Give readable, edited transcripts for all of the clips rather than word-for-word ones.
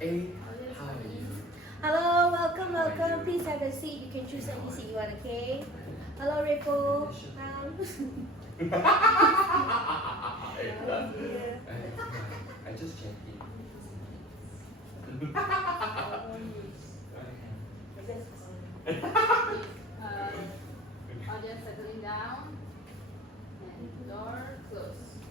Hey, hi. Hello, welcome. Please have a seat. You can choose any seat you want, okay? Hello, Rico. I just checked in. Audience settling down and door closed.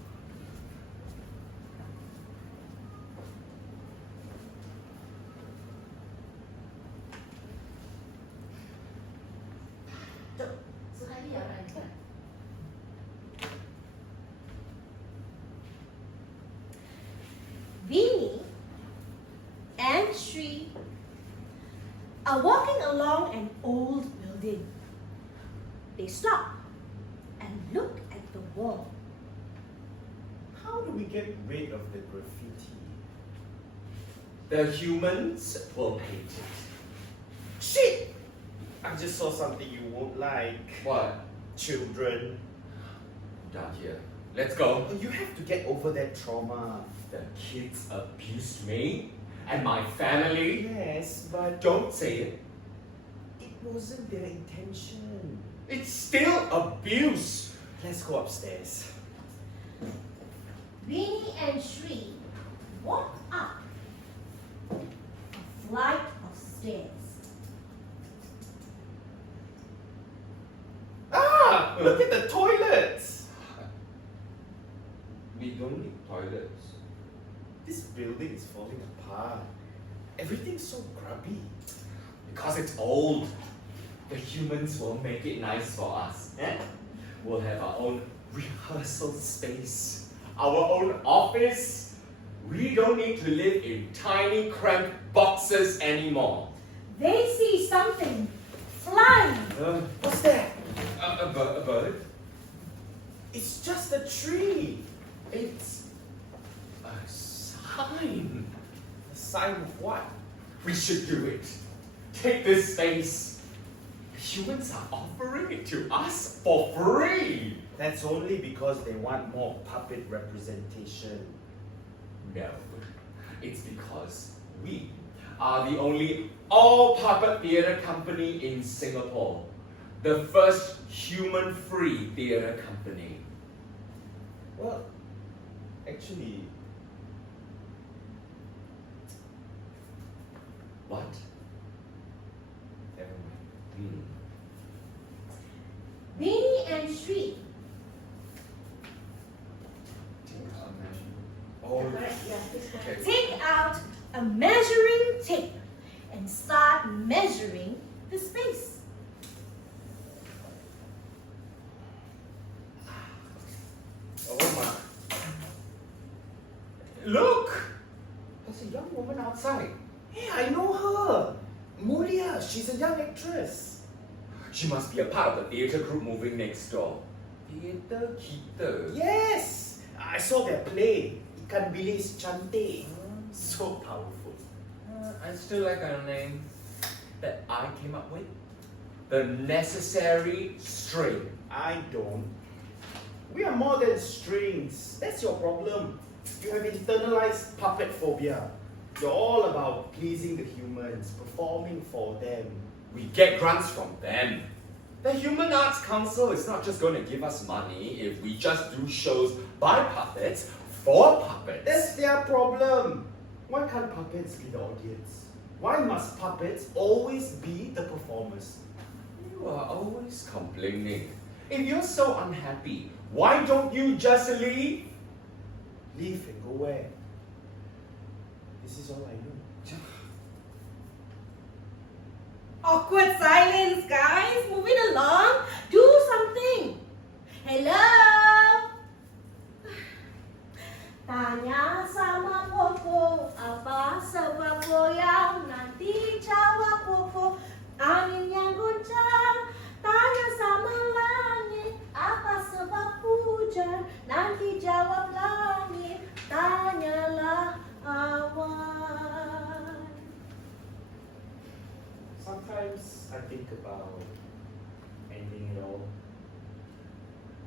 Vinny and Sri are walking along an old building. They stop and look at the wall. How do we get rid of the graffiti? The humans will paint it. Shit! I just saw something you won't like. What? Children. Down here. Let's go. You have to get over that trauma. The kids abused me and my family. Yes, but Don't say it. it wasn't their intention. It's still abuse. Let's go upstairs. Vinny and Sri walk up a flight of stairs. Ah! Look at the toilets! We don't need toilets. This building is falling apart. Everything's so grubby. Because it's old. The humans will make it nice for us. Eh? We'll have our own rehearsal space, our own office. We don't need to live in tiny, cramped boxes anymore. They see something flying. What's that? A bird? It's just a tree. It's a sign. A sign of what? We should do it. Take this space. The humans are offering it to us for free. That's only because they want more puppet representation. No, it's because we are the only all-puppet theatre company in Singapore. The first human-free theatre company. Well, actually, What? never mind. Vinny and Sri. Oh, Okay. Take out a measuring tape and start measuring the space. oh my. Look! There's a young woman outside. Hey, I know her. Mulia, she's a young actress. She must be a part of the theatre group moving next door. Theatre Kita. Yes, I saw their play. Ikan Bilis Cantik. So powerful. I still like our name that I came up with. The Necessary String. I don't. We are more than strings. That's your problem. You have internalized puppet phobia. You're all about pleasing the humans, performing for them. We get grants from them. The Human Arts Council is not just going to give us money if we just do shows by puppets for puppets. That's their problem. Why can't puppets be the audience? Why must puppets always be the performers? You are always complaining. If you're so unhappy, why don't you just leave? Leave and go where? This is all I know. Awkward silence, guys. Moving along. Do something. Hello. Tanya sama Popo, apa sebab goyang? Nanti jawab Popo, angin yang goncang. Tanya sama langit, apa sebab hujan? Nanti jawab langit, tanyalah awan. Sometimes I think about ending it all.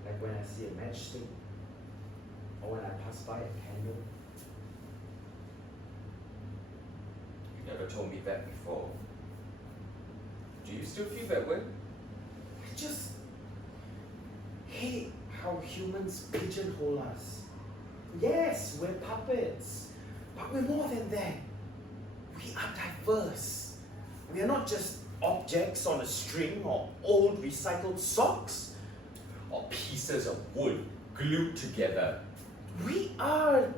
Like when I see a matchstick, or when I pass by a candle. You never told me that before. Do you still feel that way? I just hate how humans pigeonhole us. Yes, we're puppets, but we're more than that. We are diverse. We are not just objects on a string or old recycled socks. Or pieces of wood glued together. We are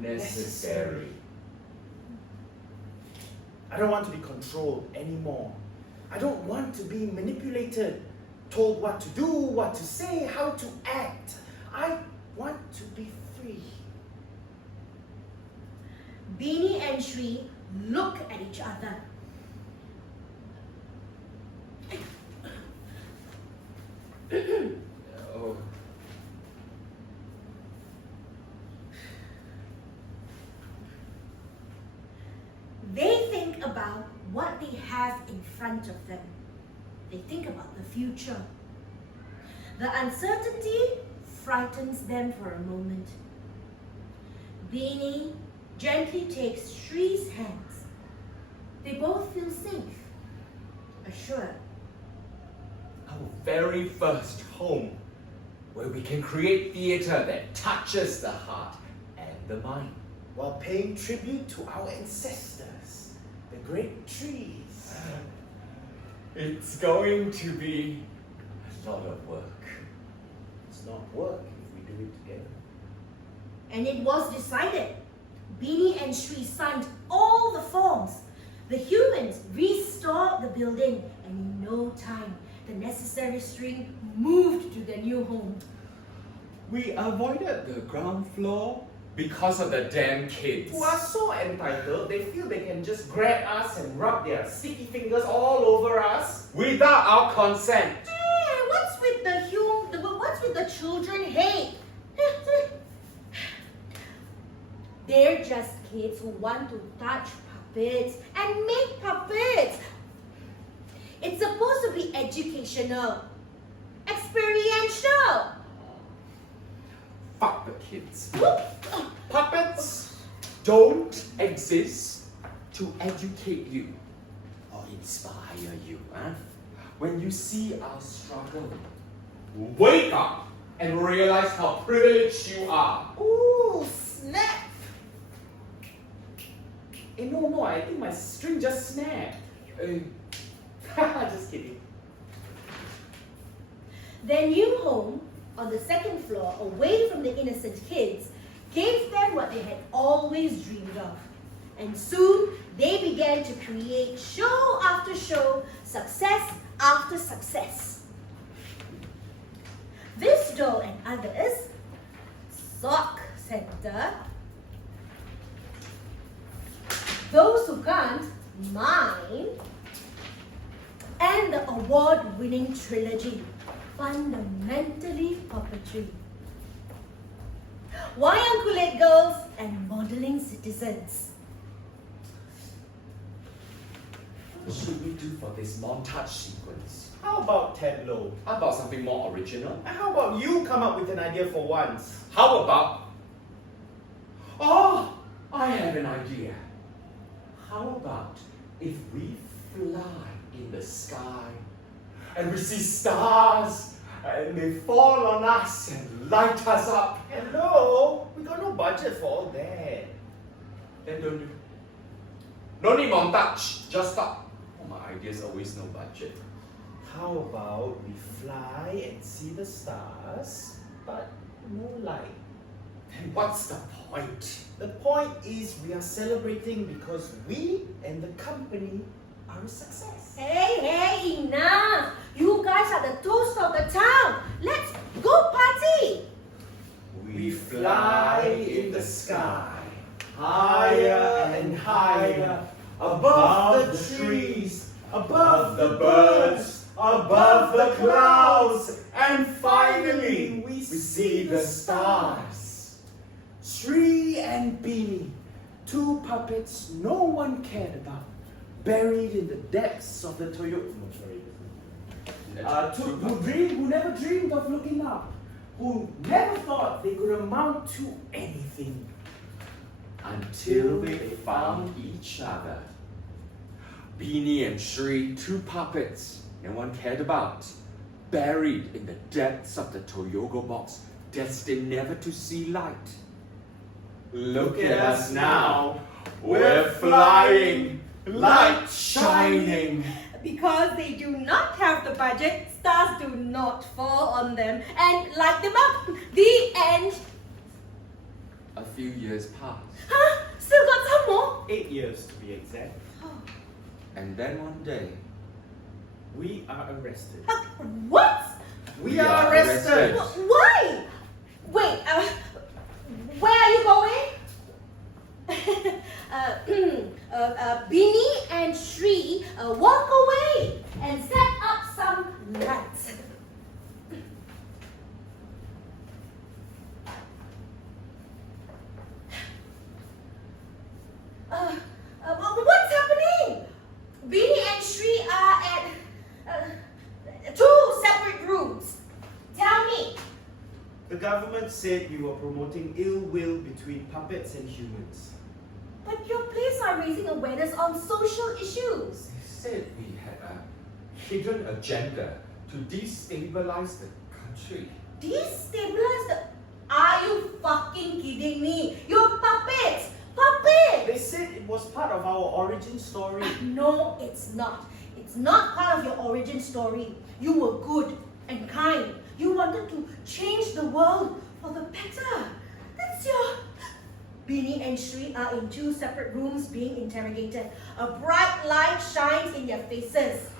Necessary. I don't want to be controlled anymore. I don't want to be manipulated, told what to do, what to say, how to act. I want to be free. Beanie and Shri look at each other. Oh. They think about what they have in front of them. They think about the future. The uncertainty frightens them for a moment. Beanie gently takes Shri's hands. They both feel safe, assured. Our very first home, where we can create theatre that touches the heart and the mind. While paying tribute to our ancestors, the great trees. It's going to be a lot of work. It's not work if we do it together. And it was decided. Beanie and Shri signed all the forms. The humans restored the building, and in no time, the necessary string moved to their new home. We avoided the ground floor because of the damn kids. Who are so entitled, they feel they can just grab us and rub their sticky fingers all over us. Without our consent. Hey, what's with the children? Hey, they're just kids who want to touch puppets and make puppets. It's supposed to be educational, experiential. Fuck the kids. Whoop. Puppets don't exist to educate you or inspire you. Huh? When you see our struggle, wake up and realize how privileged you are. Ooh, snap! Hey, no, I think my string just snapped. Just kidding. Their new home, on the second floor, away from the innocent kids, gave them what they had always dreamed of. And soon, they began to create show after show, success after success. This doll and others, Sock Center, Those Who Can't, Mine, and the award-winning trilogy, Fundamentally Puppetry. Why Unculate Girls and Modeling Citizens. What should we do for this montage sequence? How about Ted Lowe? How about something more original? And how about you come up with an idea for once? How about... Oh, I have an idea. How about if we fly in the sky and we see stars and they fall on us and light us up? Hello? We got no budget for all that. Then don't do. No need montage, just stop. Oh, my ideas always no budget. How about we fly and see the stars, but no light? Then what's the point? The point is we are celebrating because we and the company are a success. Hey, enough! You guys are the toast of the town. Let's go party! We fly in the sky, higher and higher, above the trees, above the birds, above the clouds, and finally we see the stars. Shri and Beanie, two puppets no one cared about, buried in the depths of the Toyota. Who never dreamed of looking up, who never thought they could amount to anything. until they found each other. Beanie and Shri, two puppets no one cared about, buried in the depths of the Toyogo box, destined never to see light. Look at us now, we're flying, light shining. Because they do not have the budget, stars do not fall on them and light them up. The end. A few years passed, Huh? Still got some more? 8 years to be exact. and then one day, We are arrested. What? We are arrested. Why? Wait, where are you going? Beanie and Shri walk away and set up some lights. What's happening? Beanie and Shri are at two separate rooms. Tell me. The government said you were promoting ill will between puppets and humans. But your plays are raising awareness on social issues. they said we had a hidden agenda to destabilize the country. Destabilize the... Are you fucking kidding me? You're puppets! Puppets! They said it was part of our origin story. No, it's not. It's not part of your origin story. You were good and kind. You wanted to change the world for the better. That's your... Beanie and Shri are in two separate rooms being interrogated. A bright light shines in their faces.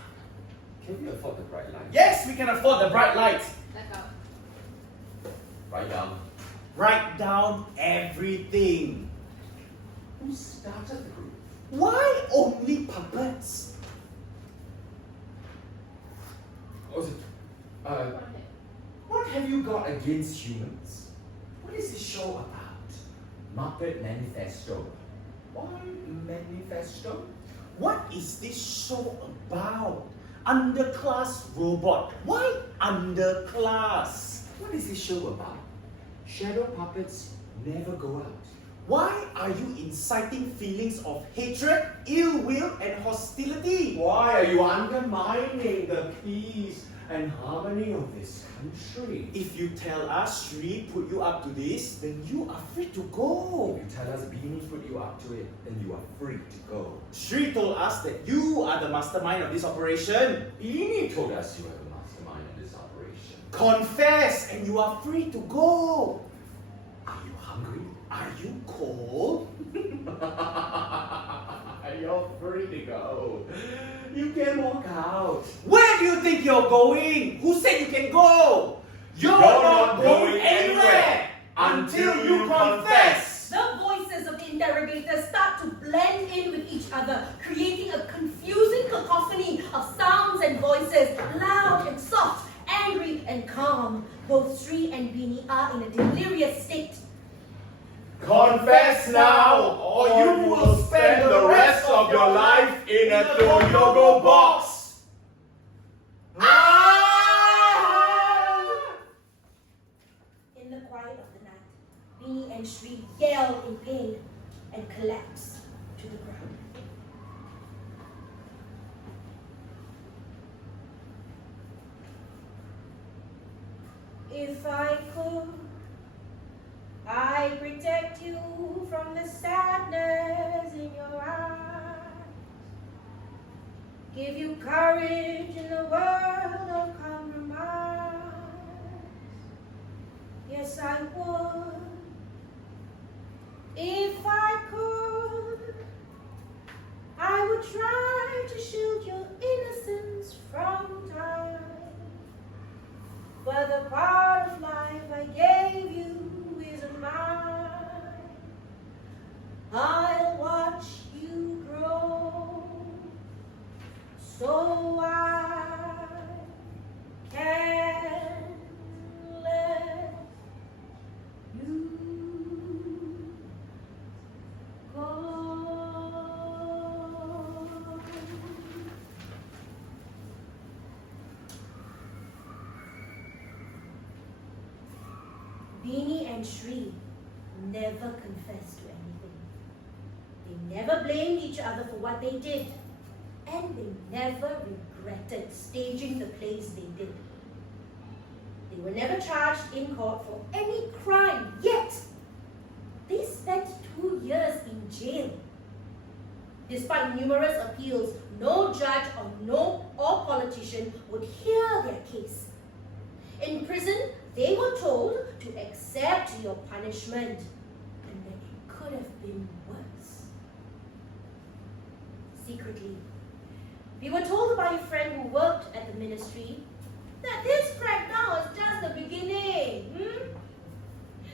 Can we afford the bright light? Yes, we can afford the bright lights. Back out. Write down. Write down everything. Who started the group? Why only puppets? Oh, is it, Go ahead. what have you got against humans? What is this show about? Muppet Manifesto. Why manifesto? What is this show about? Underclass robot. Why underclass? What is this show about? Shadow puppets never go out. Why are you inciting feelings of hatred, ill will, and hostility? Why are you undermining the peace and harmony of this country? If you tell us Shri put you up to this, then you are free to go. If you tell us Beanie put you up to it, then you are free to go. Shri told us that you are the mastermind of this operation. Beanie told us you are the mastermind of this operation. Confess and you are free to go. Are you hungry? Are you cold? You're free to go. You can walk out. Where do you think you're going? Who said you can go? You're not going anywhere until you confess. The voices of the interrogators start to blend in with each other, creating a confusing cacophony of sounds and voices, loud and soft, angry and calm. Both Shri and Beanie are in a delirious state. Confess now, or you will spend the rest of your life in a Toyogo box. In the quiet of the night, Beanie and Shri yell in pain and collapse to the ground. If I could, I'd protect you from the sadness in your eyes, give you courage in the world of compromise. Yes, I would. If I could, I would try to shield your innocence from time. But the part of life I gave you isn't mine. I'll watch you grow, so I can let you go. Beanie and Shri never confessed to anything. They never blamed each other for what they did, and they never regretted staging the plays they did. They were never charged in court for any crime, yet they spent 2 years in jail. Despite numerous appeals, no judge or politician would hear their case. In prison, they were told to accept your punishment and that it could have been worse. Secretly, we were told by a friend who worked at the ministry that this crackdown was just the beginning.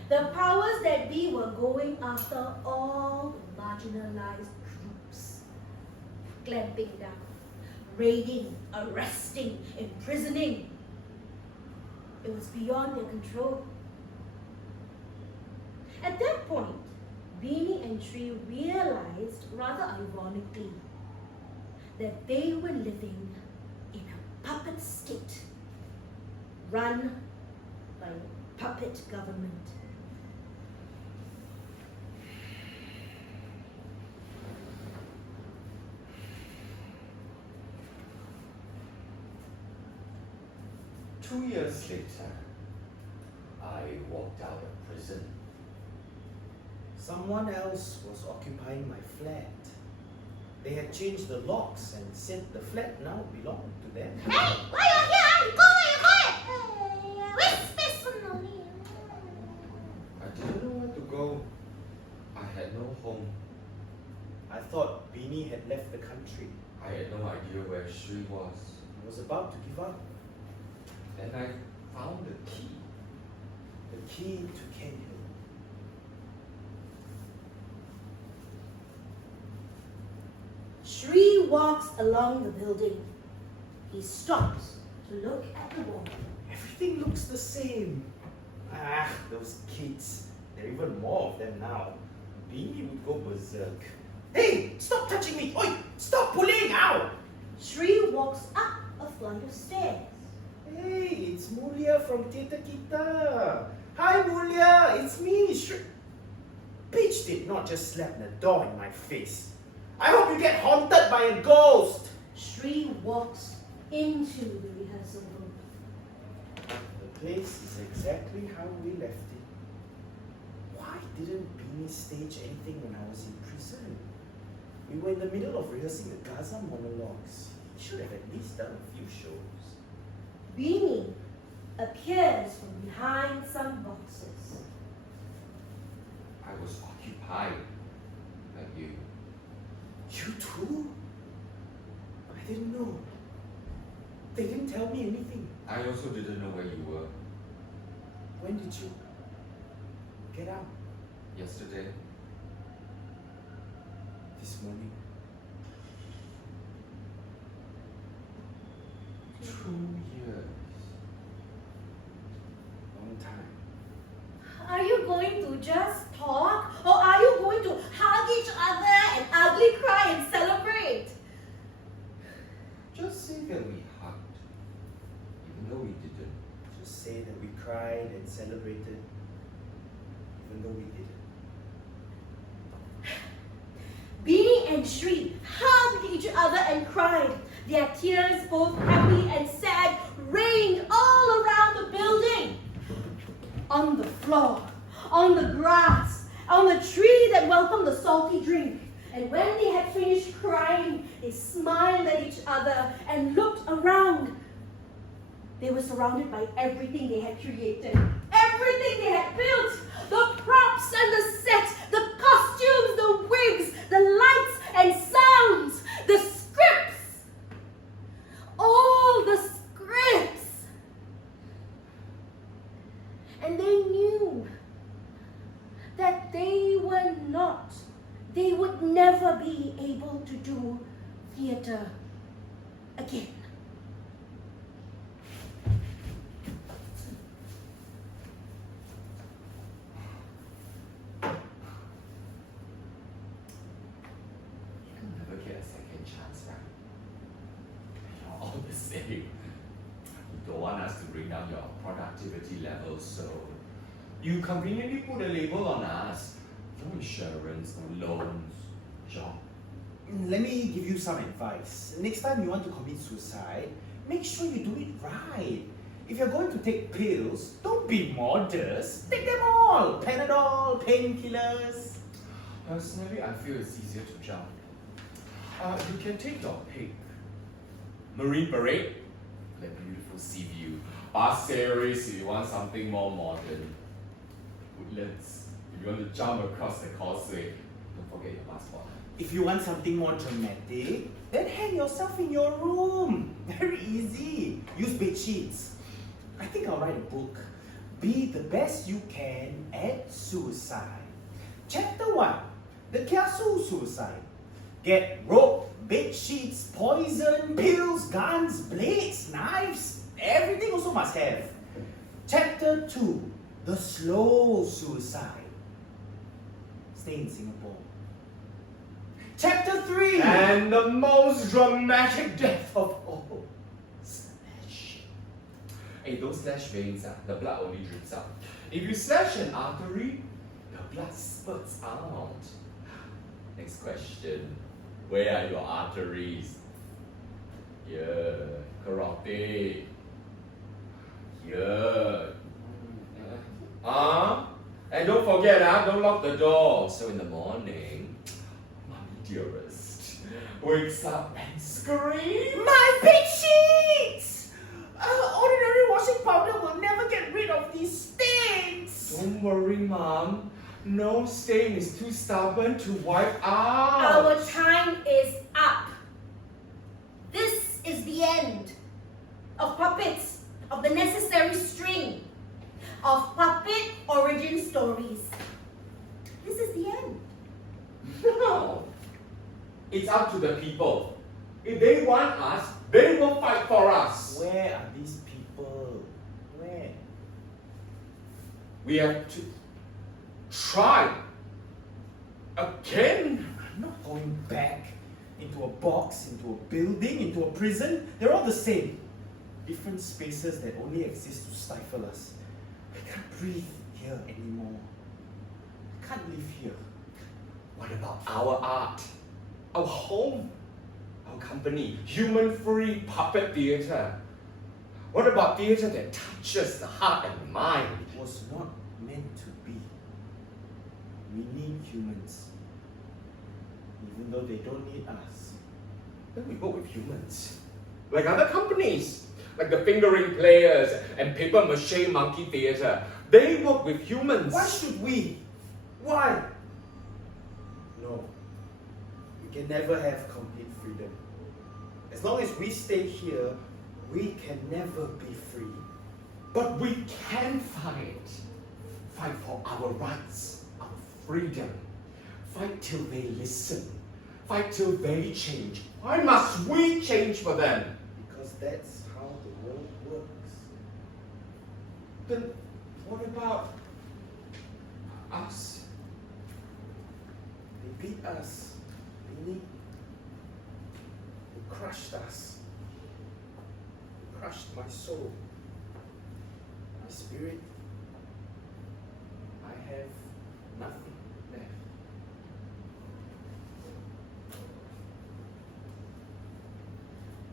The powers that be were going after all the marginalized groups, clamping down, raiding, arresting, imprisoning. It was beyond their control. At that point, Beanie and Tree realized, rather ironically, that they were living in a puppet state, run by a puppet government. Two years later, I walked out of prison. Someone else was occupying my flat. They had changed the locks and said the flat now belonged to them. Hey, why you here? Go away, where's space for no need? I didn't know where to go. I had no home. I thought Beanie had left the country. I had no idea where she was. I was about to give up. Then I found the key. The key to Kent Hill. Shri walks along the building. He stops to look at the wall. Everything looks the same. Ah, those kids. There are even more of them now. Beanie would go berserk. Hey, stop touching me! Oi, stop pulling! Ow! Shri walks up a flight of stairs. Hey, it's Mulia from Theatre Kita. Hi, Mulia, it's me, Shri. Peach did not just slap the door in my face. I hope you get haunted by a ghost. Shri walks into the rehearsal room. The place is exactly how we left it. Why didn't Beanie stage anything when I was in prison? We were in the middle of rehearsing the Gaza monologues. He should have at least done a few shows. Beanie appears from behind some boxes. I was occupied by you. You too? I didn't know. They didn't tell me anything. I also didn't know where you were. When did you get out? Yesterday, This morning. 2 years. Long time. Are you going to just talk, or are you going to hug each other and ugly cry and celebrate? Just say that we hugged, even though we didn't. Just say that we cried and celebrated, even though we didn't. Beanie and Shri hugged each other and cried. Their tears, both happy and sad, rained all around the building. On the floor, on the grass, on the tree that welcomed the salty drink. And when they had finished crying, they smiled at each other and looked around. They were surrounded by everything they had created, everything they had built, the props and the set, the costumes, the wigs, the lights and sounds, the scripts, all the scripts. And they knew that they would never be able to do theatre again. You'll never get a second chance back. You're all the same. You don't want us to bring down your productivity levels, so you conveniently put a label on us. No insurance, no loans, job. Let me give you some advice. Next time you want to commit suicide, make sure you do it right. If you're going to take pills, don't be modest. Take them all. Panadol, painkillers. Personally, I feel it's easier to jump. You can take your pick. Marine Parade, like beautiful sea view. Pasir Ris, if you want something more modern. Woodlands, if you want to jump across the causeway, don't forget your passport. If you want something more dramatic, then hang yourself in your room. Very easy. Use bed sheets. I think I'll write a book. Be the best you can at suicide. Chapter 1. The Kiasu Suicide. Get rope, bed sheets, poison, pills, guns, blades, knives. Everything also must have. Chapter 2. The slow suicide. Stay in Singapore. Chapter 3. And the most dramatic death of all, slash. Hey, those slash veins, the blood only drips out. If you slash an artery, the blood spurts out. Next question. Where are your arteries? Here. Carotid. Here. And don't forget, don't lock the door. So in the morning, Mommy dearest wakes up and screams. My bed sheets! Ordinary washing powder will never get rid of these stains. Don't worry, Mom. No stain is too stubborn to wipe out. Our time is up. This is the end of puppets, of the necessary string, of puppet origin stories. This is the end. No. It's up to the people. If they want us, they will fight for us. Where are these people? Where? We have to try again. I'm not going back into a box, into a building, into a prison. They're all the same. Different spaces that only exist to stifle us. I can't breathe here anymore. I can't live here. What about our art? Our home? Our company? Human-free puppet theatre? What about theatre that touches the heart and mind? It was not meant to be. We need humans. Even though they don't need us. Then we work with humans. Like other companies. Like the fingering players and paper mache monkey theatre. They work with humans. Why should we? Why? No. We can never have complete freedom. As long as we stay here, we can never be free. But we can fight. Fight for our rights, our freedom. Fight till they listen. Fight till they change. Why must we change for them? Because that's how the world works. Then what about us? They beat us. They crushed us. They crushed my soul. My spirit. I have nothing left.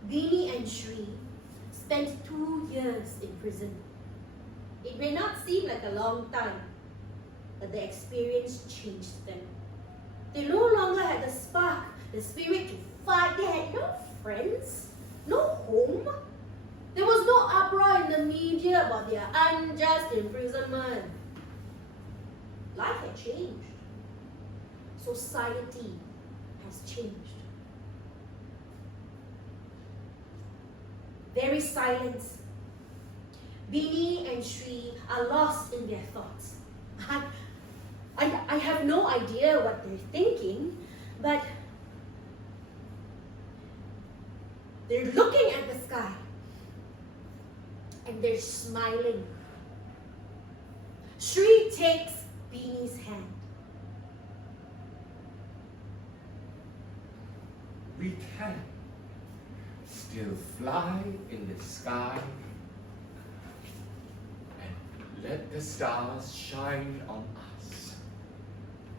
Beanie and Shri spent 2 years in prison. It may not seem like a long time, but the experience changed them. They no longer had the spark, the spirit to fight. They had no friends, no home. There was no uproar in the media about their unjust imprisonment. Life had changed. Society has changed. Very silent. Beanie and Shri are lost in their thoughts. I have no idea what they're thinking, but they're looking at the sky and they're smiling. Shri takes Beanie's hand. We can still fly in the sky and let the stars shine on us.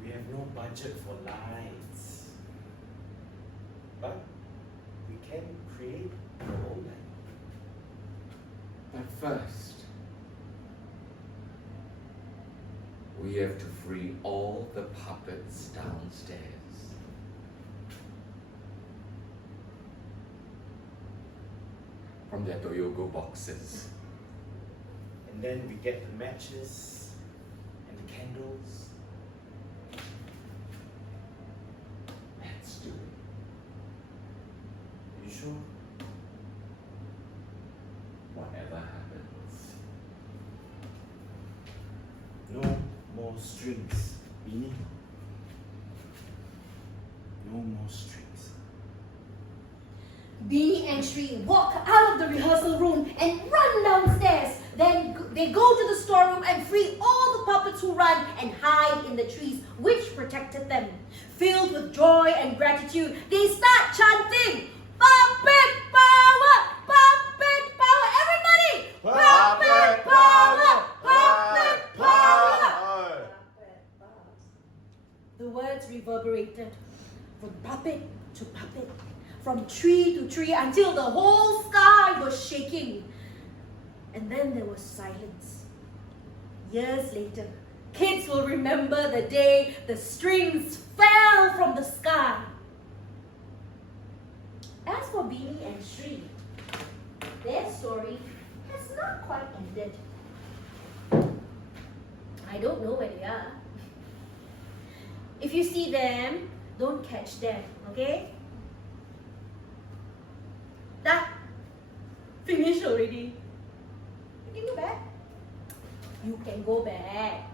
We have no budget for lights. But we can create our own life. But first, we have to free all the puppets downstairs. From their Toyogo boxes. And then we get the matches and the candles. Let's do it. You sure? Whatever happens. No more strings, Beanie. No more strings. Beanie and Shri walk out of the rehearsal room and run downstairs. Then they go to the storeroom and free all the puppets who run and hide in the trees which protected them. Filled with joy and gratitude, they start chanting, "Puppet power! Puppet power! Everybody! Puppet power! Puppet power!" The words reverberated from puppet to puppet, from tree to tree, until the whole sky was shaking. And then there was silence. Years later, kids will remember the day the strings fell from the sky. As for Beanie and Shri, their story has not quite ended. I don't know where they are. If you see them, don't catch them, okay? That finished already. You can go back. You can go back.